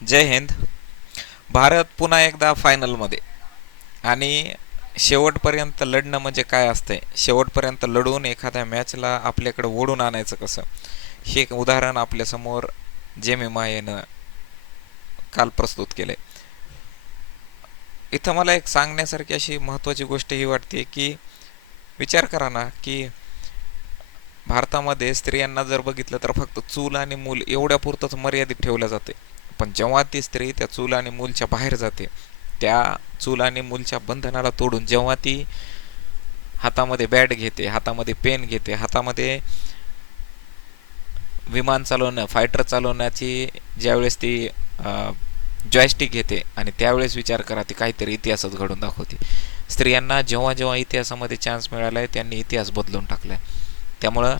जय हिंद. भारत पुन्हा एकदा फायनलमध्ये आणि शेवटपर्यंत लढणं म्हणजे काय असतंय? शेवटपर्यंत लढून एखाद्या मॅचला आपल्याकडे ओढून आणायचं कसं? हे एक उदाहरण आपल्यासमोर जेमी मायेनं काल प्रस्तुत केले इथं मला एक सांगण्यासारखी अशी महत्त्वाची गोष्ट ही वाटते की विचार करा ना की भारतामध्ये स्त्रियांना जर बघितलं तर फक्त चूल आणि मूल एवढ्यापुरतंच मर्यादित ठेवलं जाते पण जेव्हा ती स्त्री त्या चूल आणि मूलच्या बाहेर जाते त्या चूल आणि मूलच्या बंधनाला तोडून जेव्हा ती हातामध्ये बॅट घेते हातामध्ये पेन घेते हातामध्ये विमान चालवणं फायटर चालवण्याची ज्यावेळेस ती जॉयस्टिक घेते आणि त्यावेळेस विचार करा ती काहीतरी इतिहासच घडून दाखवते. स्त्रियांना जेव्हा जेव्हा इतिहासामध्ये चान्स मिळाला आहे त्यांनी इतिहास बदलून टाकला आहे त्यामुळं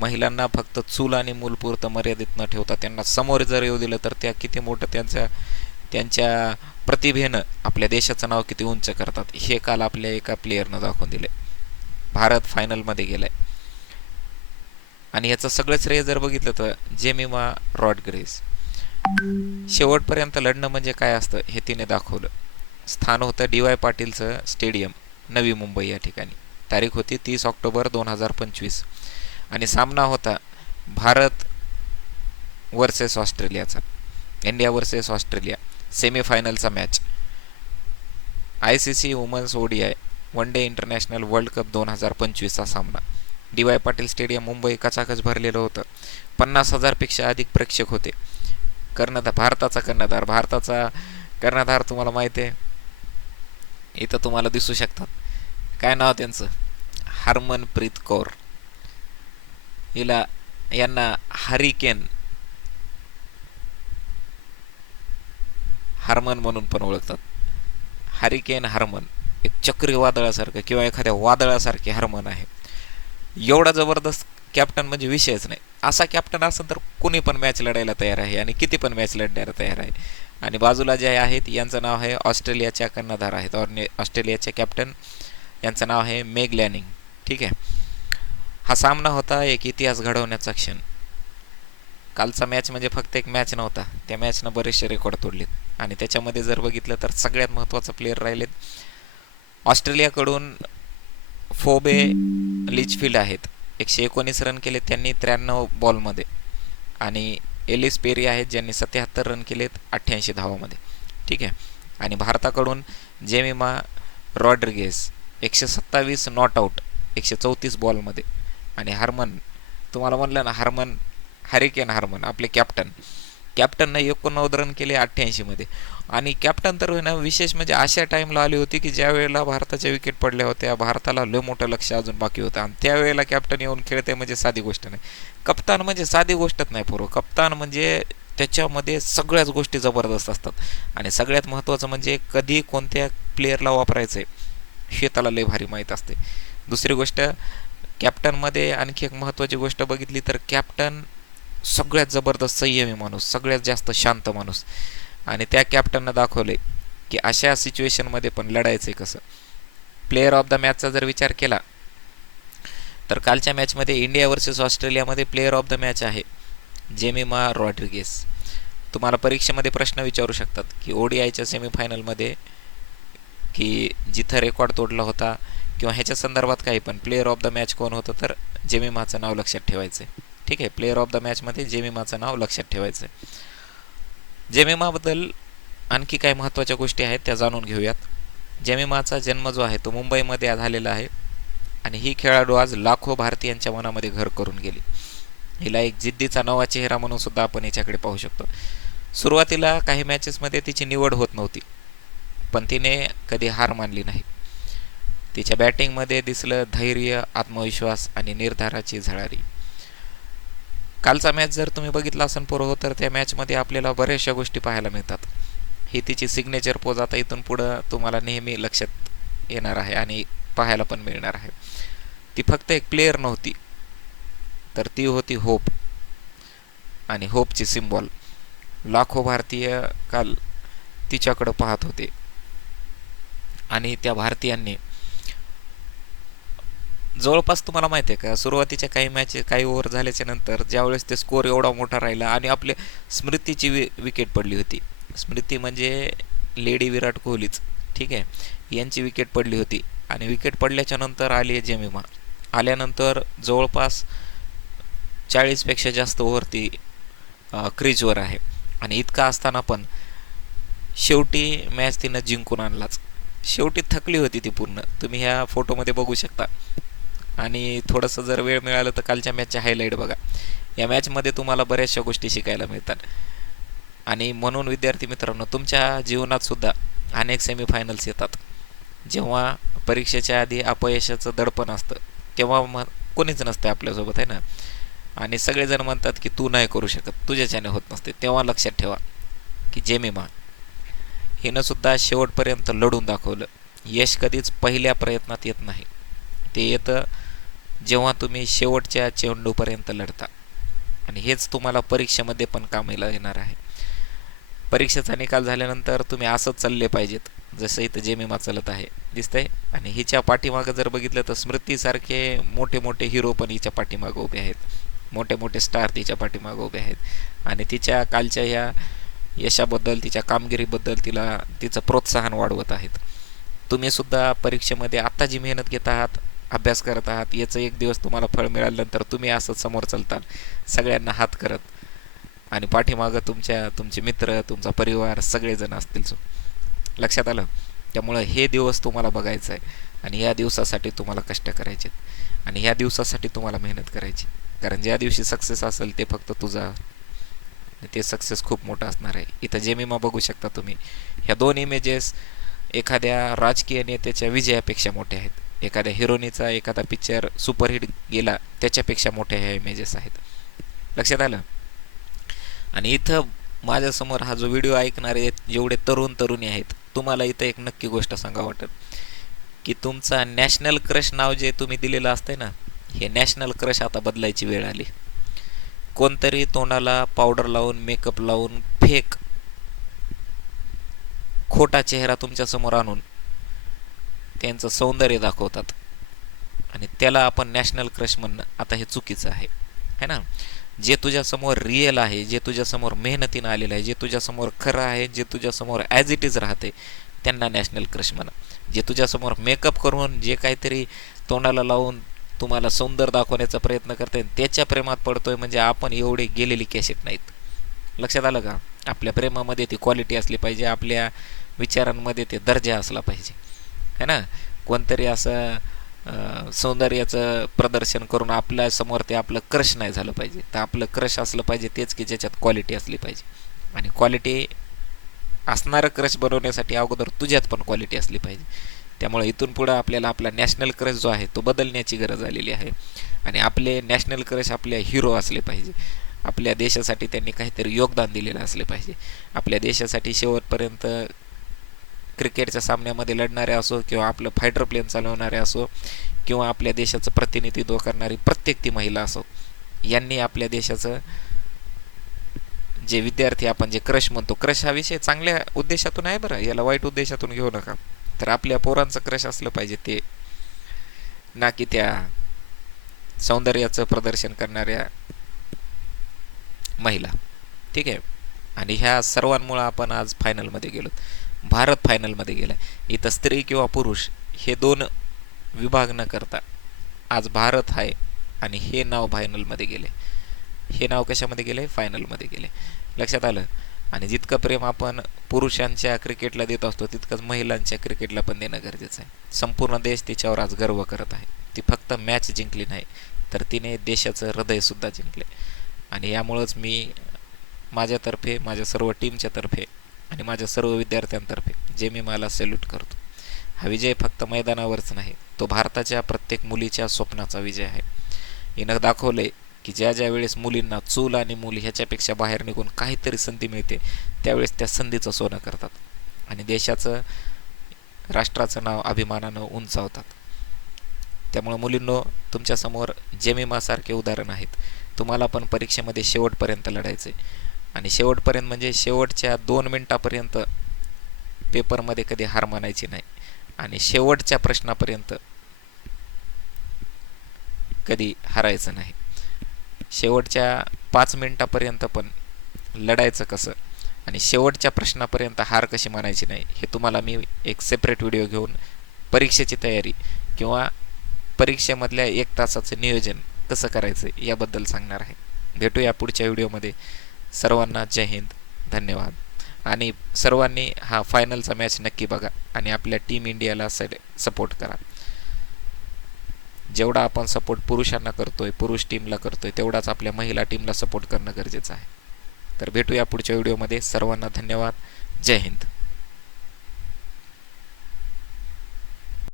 महिलांना फक्त चूल आणि मूलपुरतं मर्यादित न ठेवता त्यांना समोर जर येऊ दिलं तर त्या किती मोठं त्यांच्या त्यांच्या प्रतिभेनं आपल्या देशाचं नाव किती उंच करतात हे काल आपल्या एका प्लेयरनं दाखवून दिले भारत फायनलमध्ये गेलाय. आणि याचं सगळं श्रेय जर बघितलं तर जेमिमा रॉडग्रेस शेवटपर्यंत लढणं म्हणजे काय असतं हे तिने दाखवलं. स्थान होतं D Y पाटीलचं stadium Navi Mumbai या ठिकाणी. तारीख होती तीस ऑक्टोबर दोन हजार पंचवीस. आणि सामना होता भारत वर्सेस ऑस्ट्रेलियाचा. India versus Australia. सेमीफायनलचा match I C C women's ODI one day international world cup दोन हजार पंचवीसचा सामना. D Y Patil stadium Mumbai कचाकच भरलेलं होतं. पन्नास हजारपेक्षा अधिक प्रेक्षक होते. कर्णधार भारताचा कर्णधार. भारताचा कर्णधार तुम्हाला माहिती आहे? इथं तुम्हाला दिसू शकतात. काय नाव त्यांचं? हरमनप्रीत कौर. हिला यांना हरिकेन हार्मन म्हणून पण ओळखतात हरिकेन हार्मन एक चक्रीवादळासारखं किंवा एखाद्या वादळासारखे हार्मन आहे एवढा जबरदस्त कॅप्टन म्हणजे विषयच नाही असा कॅप्टन असेल तर कुणी पण मॅच लढायला तयार आहे आणि किती पण मॅच लढण्याला तयार आहे आणि बाजूला जे आहेत यांचं नाव आहे ऑस्ट्रेलियाच्या कर्णधार आहेत ऑस्ट्रेलियाचे कॅप्टन यांचं नाव आहे मेग लॅनिंग ठीक आहे हा सामना होता एक इतिहास घडवण्याचा क्षण. कालचा मॅच म्हणजे फक्त एक मॅच नव्हता. त्या मॅचनं बरेचसे रेकॉर्ड तोडलेत. आणि त्याच्यामध्ये जर बघितलं तर सगळ्यात महत्त्वाचा प्लेअर राहिलेत ऑस्ट्रेलियाकडून फोबे लिचफिल्ड आहेत. एकशे एकोणीस रन केले त्यांनी त्र्याण्णव बॉलमध्ये आणि एलिस पेरी आहेत ज्यांनी सत्याहत्तर रन केलेत अठ्ठ्याऐंशी धावामध्ये. ठीक आहे? आणि भारताकडून जेमिमा रॉड्रिगेस एकशे सत्तावीस नॉट आऊट एकशे चौतीस बॉलमध्ये आणि हार्मन तुम्हाला म्हणलं ना हार्मन हॅरिकेन हार्मन आपले कॅप्टन. कॅप्टननं एकोणनव्वद रन केले अठ्ठ्याऐंशीमध्ये आणि कॅप्टन तर ना विशेष म्हणजे अशा टाईमला आली होती की ज्या वेळेला भारताच्या विकेट पडल्या होत्या भारताला लय मोठं लक्ष अजून बाकी होतं. आणि त्यावेळेला कॅप्टन येऊन खेळते म्हणजे साधी गोष्ट नाही. कप्तान म्हणजे साधी गोष्टच नाही पूर्व कप्तान म्हणजे त्याच्यामध्ये सगळ्याच गोष्टी जबरदस्त असतात. आणि सगळ्यात महत्त्वाचं म्हणजे कधी कोणत्या प्लेअरला वापरायचं आहे हे त्याला लय भारी माहीत असते. दुसरी गोष्ट कॅप्टनमध्ये आणखी एक महत्त्वाची गोष्ट बघितली तर कॅप्टन सगळ्यात जबरदस्त संयमी माणूस सगळ्यात जास्त शांत माणूस. आणि त्या कॅप्टननं दाखवले की अशा सिच्युएशनमध्ये पण लढायचं कसं. प्लेअर ऑफ द मॅचचा जर विचार केला तर कालच्या मॅचमध्ये इंडिया वर्सेस ऑस्ट्रेलियामध्ये प्लेअर ऑफ द मॅच आहे जेमिमा रॉड्रिगेस. तुम्हाला परीक्षेमध्ये प्रश्न विचारू शकतात की ओडीआयच्या सेमीफायनलमध्ये की जिथं रेकॉर्ड तोडला होता किंवा ह्याच्या संदर्भात काही पण. प्लेअर ऑफ द मॅच कोण होतं तर जेमिमाचं नाव लक्षात ठेवायचं आहे? ठीक आहे प्लेअर ऑफ द मॅचमध्ये जेमिमाचं नाव लक्षात ठेवायचं आहे जेमिमाबद्दल आणखी काही महत्त्वाच्या गोष्टी आहेत त्या जाणून घेऊयात. जेमिमाचा जन्म जो आहे तो मुंबईमध्ये झालेला आहे. आणि ही खेळाडू आज लाखो भारतीयांच्या मनामध्ये घर करून गेली. हिला एक जिद्दीचा नवा चेहरा म्हणून सुद्धा आपण हिच्याकडे पाहू शकतो. सुरुवातीला काही मॅचेसमध्ये तिची निवड होत नव्हती. पण तिने कधी हार मानली नाही. तिच्या बॅटिंगमध्ये दिसलं धैर्य आत्मविश्वास आणि निर्धाराची झळारी कालचा मॅच जर तुम्ही बघितला असेल पूर्व हो, तर त्या मॅचमध्ये आपल्याला बऱ्याचशा गोष्टी पाहायला मिळतात. ही तिची सिग्नेचर पोज आता इथून पुढं तुम्हाला नेहमी लक्षात येणार आहे आणि पाहायला पण मिळणार आहे. ती फक्त एक प्लेयर नव्हती तर ती होती होप आणि होपची सिम्बॉल लाखो भारतीय काल तिच्याकडं पाहत होते आणि त्या भारतीयांनी जवळपास तुम्हाला माहिती आहे का सुरुवातीच्या काही मॅच काही ओव्हर झाल्याच्यानंतर ज्यावेळेस ते स्कोअर एवढा मोठा राहिला आणि आपले स्मृतीची वि विकेट पडली होती. स्मृती म्हणजे लेडी विराट कोहलीच ठीक आहे? यांची विकेट पडली होती आणि विकेट पडल्याच्या नंतर आली आहे जेमिमा. आल्यानंतर जवळपास चाळीसपेक्षा जास्त ओव्हर ती क्रीजवर आहे. आणि इतका असताना पण शेवटी मॅच तिनं जिंकून आणलाच. शेवटी थकली होती ती पूर्ण. तुम्ही ह्या फोटोमध्ये बघू शकता. आणि थोडंसं जर वेळ मिळालं तर कालच्या मॅचचे हायलाईट बघा. या मॅचमध्ये तुम्हाला बऱ्याचशा गोष्टी शिकायला मिळतात. आणि म्हणून विद्यार्थी मित्रांनो तुमच्या जीवनात सुद्धा अनेक सेमीफायनल्स येतात. जेव्हा परीक्षेच्या आधी अपयशाचं दडपण असतं तेव्हा मग कोणीच नसते आपल्यासोबत आहे ना? आणि सगळेजण म्हणतात की तू नाही करू शकत तुझ्याच्याने होत नसते. तेव्हा लक्षात ठेवा की जेमिमा हिनं सुद्धा शेवटपर्यंत लढून दाखवलं. यश कधीच पहिल्या प्रयत्नात येत नाही. ते येतं जेव्हा तुम्ही शेवटच्या चेंडूपर्यंत लढता. आणि हेच तुम्हाला परीक्षेमध्ये पण कामाला येणार आहे. परीक्षेचा निकाल झाल्यानंतर तुम्ही असंच चालले पाहिजेत जसं इथं जेमिमा चालत आहे दिसतंय. आणि हिच्या पाठीमागं जर बघितलं तर स्मृतीसारखे मोठे मोठे हिरो पण हिच्या पाठीमागं उभे आहेत. मोठे मोठे स्टार तिच्या पाठीमागं उभे आहेत. आणि तिच्या कालच्या ह्या यशाबद्दल तिच्या कामगिरीबद्दल तिला तिचं प्रोत्साहन वाढवत आहेत. तुम्ही सुद्धा परीक्षेमध्ये आत्ता जी मेहनत घेत आहात. अभ्यास करत आहात याचं एक दिवस तुम्हाला फळ मिळाल्यानंतर तुम्ही असंच समोर चालताल सगळ्यांना हात करत. आणि पाठीमागं तुमच्या तुमचे मित्र तुमचा परिवार सगळेजण असतील सो. लक्षात आलं? त्यामुळं हे दिवस तुम्हाला बघायचं आहे आणि या दिवसासाठी तुम्हाला कष्ट करायचे आणि ह्या दिवसासाठी तुम्हाला मेहनत करायची. कारण ज्या दिवशी सक्सेस असेल ते फक्त तुझा. ते सक्सेस खूप मोठा असणार आहे. इथं जेमिमा बघू शकता तुम्ही ह्या दोन इमेजेस एखाद्या राजकीय नेत्याच्या विजयापेक्षा मोठ्या आहेत. एखाद्या हिरोनीचा एखादा पिक्चर सुपरहिट गेला त्याच्यापेक्षा मोठ्या ह्या इमेजेस आहेत. लक्षात आलं? आणि इथं माझ्यासमोर हा जो व्हिडिओ ऐकणारे जेवढे तरुण तरुणी आहेत तुम्हाला इथं एक नक्की गोष्ट सांगा वाटत की तुमचा नॅशनल क्रश नाव जे तुम्ही दिलेलं असतंय ना हे नॅशनल क्रश आता बदलायची वेळ आली. कोणतरी तोंडाला पावडर लावून मेकअप लावून फेक खोटा चेहरा तुमच्यासमोर आणून त्यांचं सौंदर्य दाखवतात. आणि त्याला आपण नॅशनल क्रश म्हणणं आता हे चुकीचं आहे. है ना? जे तुझ्यासमोर रिअल आहे जे तुझ्यासमोर मेहनतीनं आलेलं आहे जे तुझ्यासमोर खरं आहे जे तुझ्यासमोर ॲज इट इज राहते त्यांना नॅशनल क्रश म्हणा. जे तुझ्यासमोर मेकअप करून जे काहीतरी तोंडाला लावून तुम्हाला सौंदर्य दाखवण्याचा प्रयत्न करते त्याच्या प्रेमात पडतोय म्हणजे आपण एवढे गेलेली कॅसेट नाहीत. लक्षात आलं का? आपल्या प्रेमामध्ये ती क्वालिटी असली पाहिजे आपल्या विचारांमध्ये ते दर्जा असला पाहिजे. है ना? कोणतरी असं सौंदर्याचं प्रदर्शन करून आपल्यासमोर ते आपलं क्रश नाही झालं पाहिजे. तर आपलं क्रश असलं पाहिजे तेच की ज्याच्यात क्वालिटी असली पाहिजे. आणि क्वालिटी असणारं क्रश बनवण्यासाठी अगोदर तुझ्यात पण क्वालिटी असली पाहिजे. त्यामुळे इथून पुढं आपल्याला आपला नॅशनल क्रश जो आहे तो बदलण्याची गरज आलेली आहे. आणि आपले नॅशनल क्रश आपले हिरो असले पाहिजे. आपल्या देशासाठी त्यांनी काहीतरी योगदान दिलेलं असले पाहिजे. आपल्या देशासाठी शेवटपर्यंत क्रिकेटच्या सामन्यामध्ये लढणारे असो किंवा आपलं फायटर प्लेन चालवणारे असो किंवा आपल्या देशाचं प्रतिनिधित्व करणारी प्रत्येक ती महिला असो यांनी आपल्या देशाचं जे विद्यार्थी आपण जे क्रश म्हणतो क्रश हा विषय चांगल्या उद्देशातून आहे बरं. याला वाईट उद्देशातून घेऊ नका. तर आपल्या पोरांचं क्रश असलं पाहिजे ते. ना की त्या सौंदर्याचं प्रदर्शन करणाऱ्या महिला. ठीक आहे? आणि ह्या सर्वांमुळं आपण आज फायनलमध्ये गेलो भारत फायनलमध्ये गेला इथं स्त्री किंवा पुरुष हे दोन विभाग न करता आज भारत आहे आणि हे नाव फायनलमध्ये गेले. हे नाव कशामध्ये गेले? फायनलमध्ये गेले. लक्षात आलं? आणि जितकं प्रेम आपण पुरुषांच्या क्रिकेटला देत असतो तितकंच महिलांच्या क्रिकेटला पण देणं गरजेचं आहे. संपूर्ण देश तिच्यावर आज गर्व करत आहे. ती फक्त मॅच जिंकली नाही तर तिने देशाचं हृदयसुद्धा जिंकले. आणि यामुळंच मी माझ्यातर्फे माझ्या सर्व टीमच्या तर्फे आणि माझ्या सर्व विद्यार्थ्यांतर्फे जे मी मला सॅल्यूट करतो. हा विजय फक्त मैदानावरच नाही तो भारताच्या प्रत्येक मुलीच्या स्वप्नाचा विजय आहे. हिनं दाखवलंय की ज्या ज्या वेळेस मुलींना चूल आणि मूल ह्याच्यापेक्षा बाहेर निघून काहीतरी संधी मिळते त्यावेळेस त्या संधीचं सोनं करतात. आणि देशाचं राष्ट्राचं नाव अभिमानानं उंचावतात. त्यामुळे मुलींनो तुमच्यासमोर जेमिमासारखे उदाहरण आहेत. तुम्हाला पण परीक्षेमध्ये शेवटपर्यंत लढायचे आणि शेवटपर्यंत म्हणजे शेवटच्या दोन मिनटापर्यंत पेपरमध्ये कधी हार मानायची नाही. आणि शेवटच्या प्रश्नापर्यंत कधी हारायचं नाही. शेवटच्या पाच मिनटापर्यंत पण लढायचं कसं? आणि शेवटच्या प्रश्नापर्यंत हार कशी मानायची नाही हे तुम्हाला मी एक सेपरेट व्हिडिओ घेऊन परीक्षेची तयारी किंवा परीक्षेमधल्या एक तासाचं नियोजन कसं करायचं याबद्दल सांगणार आहे. भेटूया पुढच्या व्हिडिओमध्ये सर्वांना जय हिंद. धन्यवाद. आणि सर्वांनी हा फायनलचा मॅच नक्की बघा आणि आपल्या टीम इंडियाला सपोर्ट करा. जेवढा आपण सपोर्ट पुरुषांना करतोय पुरुष टीमला करतोय तेवढाच आपल्या महिला टीमला सपोर्ट करणं गरजेचं आहे. तर भेटूया पुढच्या व्हिडिओमध्ये सर्वांना धन्यवाद. जय हिंद.